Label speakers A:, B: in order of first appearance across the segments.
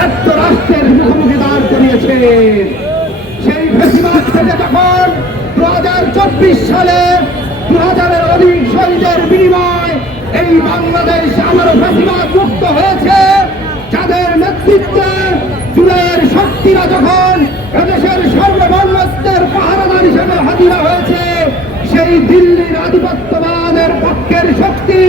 A: ব্যর্থ রাষ্ট্রের মুখোমুখি দাঁড় করিয়েছে। সেই বেশিরভাগ থেকে যখন দু হাজার চব্বিশ সালে দু হাজারের অধিক শহীদের বিনিময় এই বাংলাদেশ আবারও বেশিরভাগ মুক্ত হয়েছে, যাদের নেতৃত্বে জুলাইয়ের শক্তিরা যখন এদেশের সর্ববর্ণত্বের পাহারাদার হিসেবে হাজিরা হয়েছে, সেই দিল্লির আধিপত্যবাদের পক্ষের শক্তি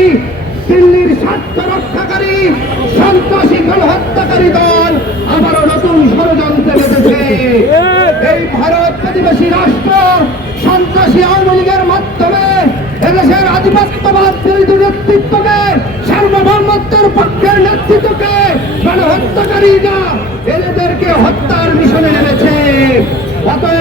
A: এই ভারত প্রতিবেশী রাষ্ট্র সন্ত্রাসী আওয়ামী লীগের মাধ্যমে এদেশের আধিপত্যবাদ, বিরোধী নেতৃত্বকে, সার্বভৌমত্বের পক্ষের নেতৃত্বকে গণহত্যাকারীরা এদেরকে হত্যার মিশনে নেমেছে অতএব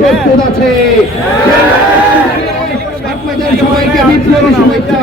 A: প্রস্তুত আছে আপনাদের সবাইকে বিপ্লবী শুভেচ্ছা।